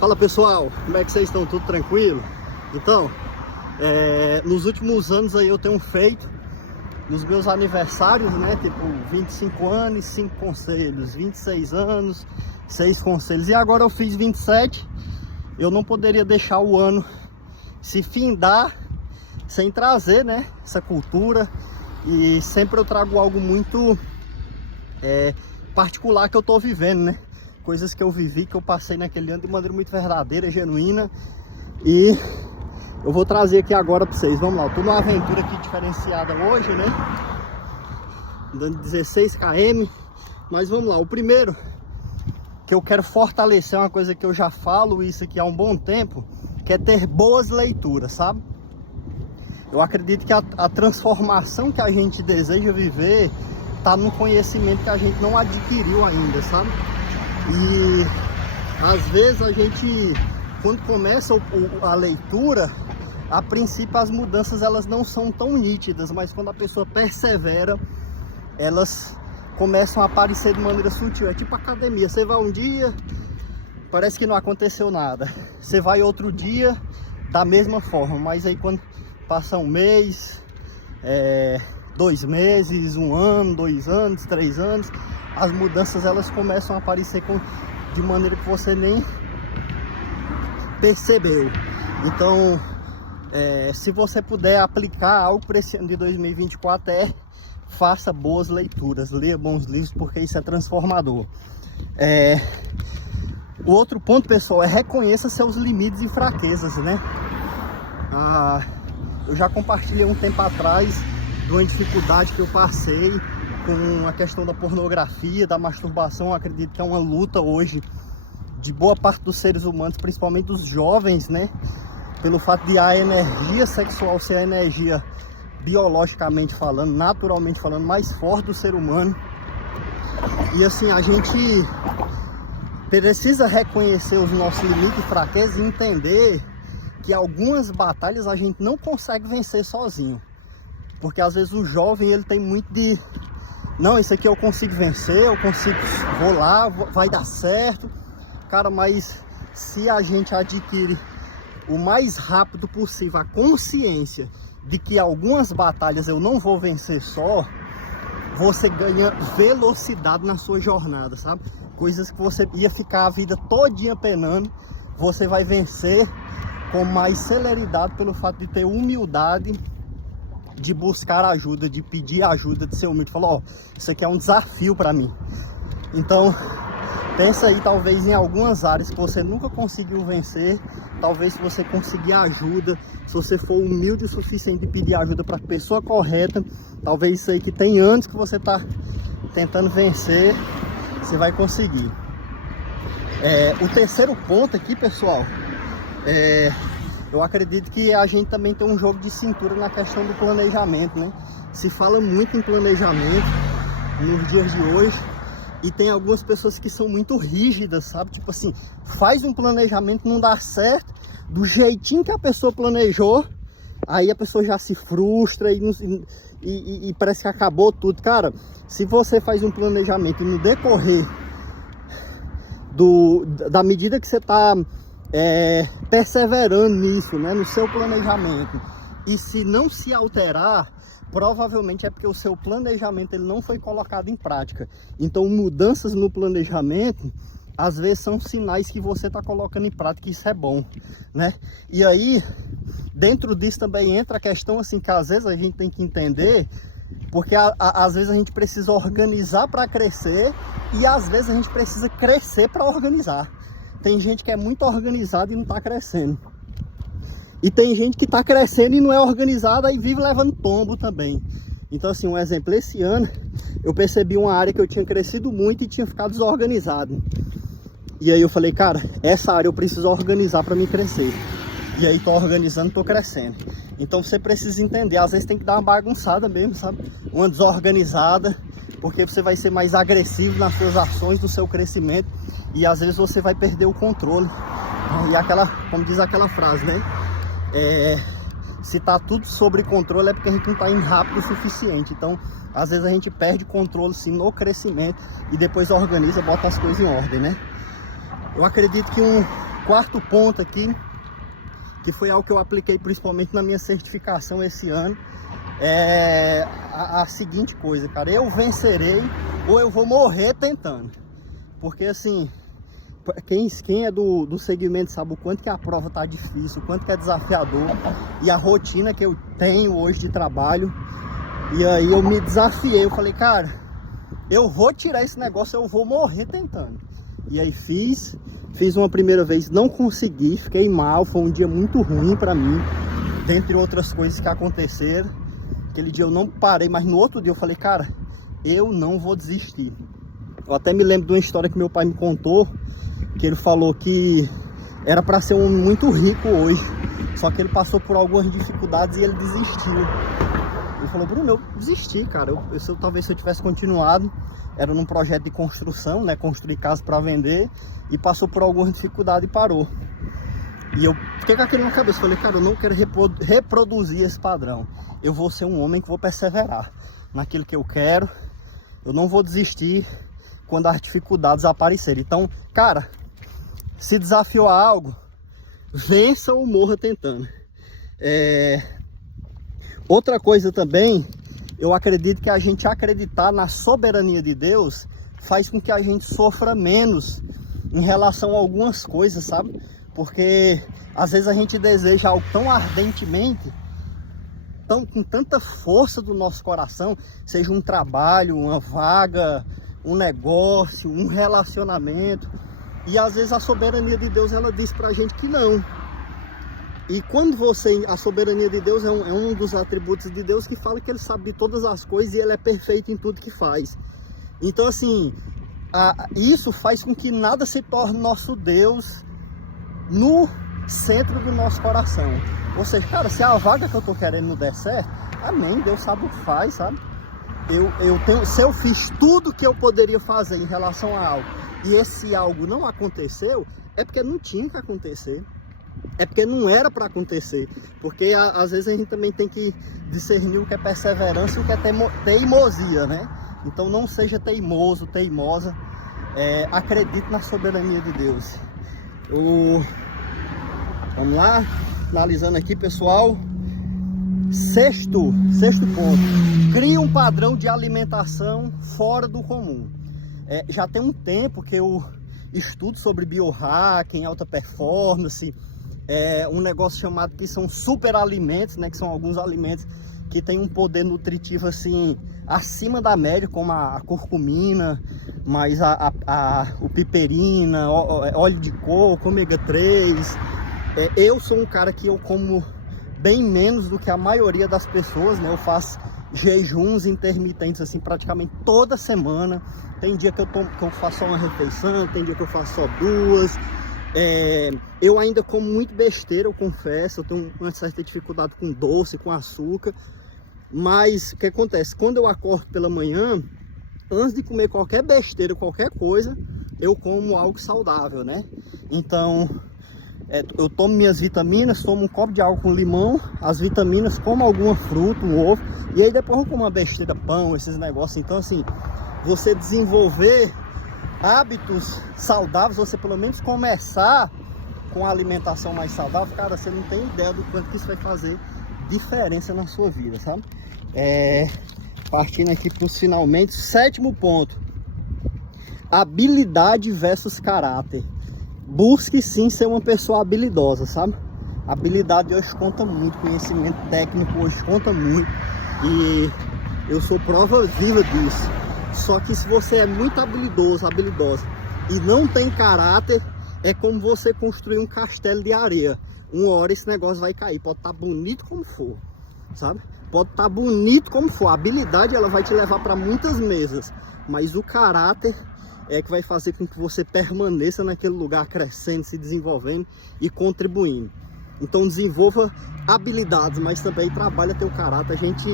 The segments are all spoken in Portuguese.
Fala pessoal, como é que vocês estão? Tudo tranquilo? Então, nos últimos anos aí eu tenho feito nos meus aniversários, né? Tipo 25 anos, 5 conselhos, 26 anos, 6 conselhos. E agora eu fiz 27, eu não poderia deixar o ano se findar sem trazer, né, essa cultura. E sempre eu trago algo muito particular que eu tô vivendo, né? Coisas que eu vivi, que eu passei naquele ano de maneira muito verdadeira, genuína. E eu vou trazer aqui agora pra vocês. Vamos lá, eu tô numa aventura aqui diferenciada hoje, né? Andando 16 km. Mas vamos lá, o primeiro que eu quero fortalecer é uma coisa que eu já falo isso aqui há um bom tempo, que é ter boas leituras, sabe? Eu acredito que a transformação que a gente deseja viver tá no conhecimento que a gente não adquiriu ainda, sabe? E às vezes a gente, quando começa a leitura, a princípio as mudanças elas não são tão nítidas, mas quando a pessoa persevera, elas começam a aparecer de maneira sutil. É tipo academia, você vai um dia, parece que não aconteceu nada, você vai outro dia da mesma forma, mas aí quando passa um mês, 2 meses, 1 ano, 2 anos, 3 anos, as mudanças elas começam a aparecer de maneira que você nem percebeu. Então, se você puder aplicar algo para esse ano de 2024, faça boas leituras, leia bons livros, porque isso é transformador. O outro ponto, pessoal, é reconheça seus limites e fraquezas, né? Eu já compartilhei um tempo atrás de uma dificuldade que eu passei com a questão da pornografia, da masturbação. Eu acredito que é uma luta hoje de boa parte dos seres humanos, principalmente dos jovens, né? Pelo fato de a energia sexual ser a energia biologicamente falando, naturalmente falando, mais forte do ser humano. E assim, a gente precisa reconhecer os nossos limites e fraquezas e entender que algumas batalhas a gente não consegue vencer sozinho. Porque às vezes o jovem, ele tem muito de... Não, isso aqui eu consigo vencer, eu consigo, vou lá, vai dar certo. Cara, mas se a gente adquire o mais rápido possível a consciência de que algumas batalhas eu não vou vencer só, você ganha velocidade na sua jornada, sabe? Coisas que você ia ficar a vida todinha penando, você vai vencer com mais celeridade pelo fato de ter humildade, de buscar ajuda, de pedir ajuda, de ser humilde. Falar, ó, isso aqui é um desafio para mim. Então, pensa aí talvez em algumas áreas que você nunca conseguiu vencer. Talvez se você conseguir ajuda, se você for humilde o suficiente de pedir ajuda para a pessoa correta, talvez isso aí que tem anos que você está tentando vencer, você vai conseguir. O terceiro ponto aqui, pessoal, eu acredito que a gente também tem um jogo de cintura na questão do planejamento, né? Se fala muito em planejamento nos dias de hoje e tem algumas pessoas que são muito rígidas, sabe? Tipo assim, faz um planejamento, não dá certo do jeitinho que a pessoa planejou, aí a pessoa já se frustra e parece que acabou tudo. Cara, se você faz um planejamento e no decorrer da medida que você está perseverando nisso, né, no seu planejamento, e se não se alterar, provavelmente é porque o seu planejamento ele não foi colocado em prática. Então mudanças no planejamento às vezes são sinais que você está colocando em prática, e isso é bom, né? E aí dentro disso também entra a questão assim, que às vezes a gente tem que entender, porque às vezes a gente precisa organizar para crescer e às vezes a gente precisa crescer para organizar. Tem gente que é muito organizada e não está crescendo. E tem gente que está crescendo e não é organizada e vive levando tombo também. Então assim, um exemplo, esse ano eu percebi uma área que eu tinha crescido muito e tinha ficado desorganizado. E aí eu falei, cara, essa área eu preciso organizar para me crescer. E aí tô organizando, tô crescendo. Então você precisa entender, às vezes tem que dar uma bagunçada mesmo, sabe? Uma desorganizada, porque você vai ser mais agressivo nas suas ações, no seu crescimento. E às vezes você vai perder o controle. E como diz aquela frase, né? Se tá tudo sobre controle é porque a gente não tá indo rápido o suficiente. Então, às vezes a gente perde controle sim no crescimento e depois organiza, bota as coisas em ordem, né? Eu acredito que um quarto ponto aqui, que foi algo que eu apliquei principalmente na minha certificação esse ano, é a seguinte coisa, cara: eu vencerei ou eu vou morrer tentando. Porque assim, quem é do segmento sabe o quanto que a prova tá difícil, o quanto que é desafiador, e a rotina que eu tenho hoje de trabalho. E aí eu me desafiei, eu falei, cara, eu vou tirar esse negócio, eu vou morrer tentando. E aí fiz uma primeira vez, não consegui, fiquei mal, foi um dia muito ruim pra mim, dentre outras coisas que aconteceram. Aquele dia eu não parei, mas no outro dia eu falei, cara, eu não vou desistir. Eu até me lembro de uma história que meu pai me contou, que ele falou que era para ser um homem muito rico hoje, só que ele passou por algumas dificuldades e ele desistiu. Ele falou, Bruno, eu desisti, cara. Talvez se eu tivesse continuado, era num projeto de construção, né? Construir casa para vender, e passou por algumas dificuldades e parou. E eu fiquei com aquilo na cabeça, falei, cara, eu não quero reproduzir esse padrão. Eu vou ser um homem que vou perseverar naquilo que eu quero. Eu não vou desistir quando as dificuldades aparecerem. Então, cara, se desafiou a algo, vença ou morra tentando. Outra coisa também, eu acredito que a gente acreditar na soberania de Deus faz com que a gente sofra menos em relação a algumas coisas, sabe? Porque às vezes a gente deseja algo tão ardentemente, com tanta força do nosso coração, seja um trabalho, uma vaga, um negócio, um relacionamento, e às vezes a soberania de Deus, ela diz pra gente que não. E quando a soberania de Deus é um dos atributos de Deus que fala que ele sabe de todas as coisas e ele é perfeito em tudo que faz. Então assim, isso faz com que nada se torne nosso Deus no centro do nosso coração. Ou seja, cara, se a vaga que eu tô querendo não der certo, amém, Deus sabe o que faz, sabe? Se eu fiz tudo que eu poderia fazer em relação a algo, e esse algo não aconteceu, é porque não tinha que acontecer. É porque não era para acontecer. Porque às vezes a gente também tem que discernir o que é perseverança e o que é teimosia, né? Então não seja teimoso, teimosa. Acredite na soberania de Deus. Vamos lá, analisando aqui, pessoal. Sexto ponto: crie um padrão de alimentação fora do comum. Já tem um tempo que eu estudo sobre biohacking, alta performance, um negócio chamado que são super alimentos, né? Que são alguns alimentos que têm um poder nutritivo assim acima da média, como a curcumina, mas o piperina, óleo de coco, ômega 3. Eu sou um cara que eu como bem menos do que a maioria das pessoas, né? Eu faço jejuns intermitentes assim praticamente toda semana. Tem dia que eu faço só uma refeição, tem dia que eu faço só duas. Eu ainda como muito besteira, eu confesso. Eu tenho uma certa dificuldade com doce, com açúcar. Mas o que acontece? Quando eu acordo pela manhã, antes de comer qualquer besteira, qualquer coisa, eu como algo saudável, né? Então eu tomo minhas vitaminas, tomo um copo de água com limão, as vitaminas, como alguma fruta, um ovo, e aí depois eu como uma besteira, pão, esses negócios. Então assim, você desenvolver hábitos saudáveis, você pelo menos começar com a alimentação mais saudável, cara, você não tem ideia do quanto que isso vai fazer diferença na sua vida, sabe? Partindo aqui para os finalmente, sétimo ponto: habilidade versus caráter. Busque sim ser uma pessoa habilidosa, sabe? Habilidade hoje conta muito, conhecimento técnico hoje conta muito, e eu sou prova viva disso. Só que se você é muito habilidosa e não tem caráter, é como você construir um castelo de areia. Uma hora esse negócio vai cair, pode estar bonito como for, sabe? Pode estar bonito como for, a habilidade ela vai te levar para muitas mesas, mas o caráter é que vai fazer com que você permaneça naquele lugar, crescendo, se desenvolvendo e contribuindo. Então desenvolva habilidades, mas também trabalha teu caráter. A gente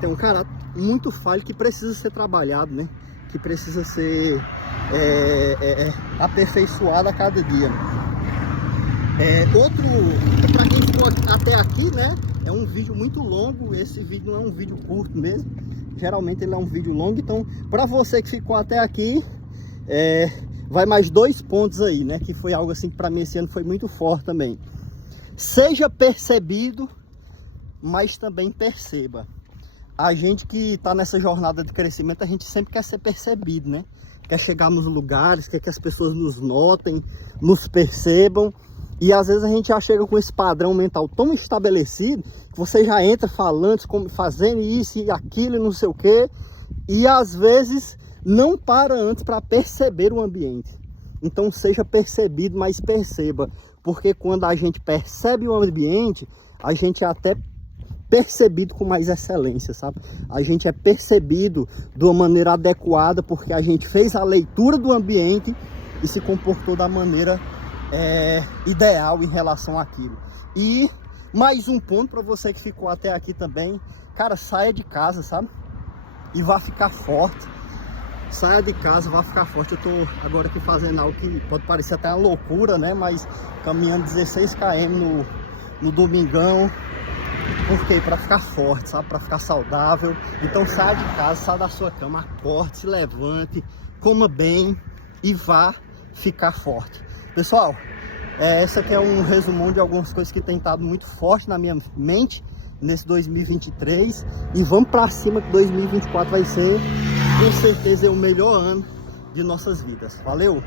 tem um caráter muito falho que precisa ser trabalhado, né? Que precisa ser aperfeiçoado a cada dia. Para quem ficou até aqui, né? É um vídeo muito longo. Esse vídeo não é um vídeo curto mesmo. Geralmente ele é um vídeo longo. Então, para você que ficou até aqui, vai mais 2 pontos aí, né? Que foi algo assim que para mim esse ano foi muito forte também. Seja percebido, mas também perceba. A gente que está nessa jornada de crescimento, a gente sempre quer ser percebido, né? Quer chegar nos lugares, quer que as pessoas nos notem, nos percebam. E às vezes a gente já chega com esse padrão mental tão estabelecido que você já entra falando, fazendo isso e aquilo e não sei o quê. E às vezes não para antes para perceber o ambiente. Então seja percebido, mas perceba. Porque quando a gente percebe o ambiente, a gente é até percebido com mais excelência, sabe? A gente é percebido de uma maneira adequada porque a gente fez a leitura do ambiente e se comportou da maneira ideal em relação àquilo. E mais um ponto para você que ficou até aqui também, cara, saia de casa, sabe? E vá ficar forte. Saia de casa, vá ficar forte. Eu tô agora aqui fazendo algo que pode parecer até uma loucura, né? Mas caminhando 16 km no domingão. Por quê? Para ficar forte, sabe? Para ficar saudável. Então saia de casa, saia da sua cama, acorde, se levante, coma bem e vá ficar forte. Pessoal, essa aqui é um resumão de algumas coisas que tem estado muito forte na minha mente nesse 2023. E vamos para cima que 2024 vai ser, com certeza, o melhor ano de nossas vidas. Valeu!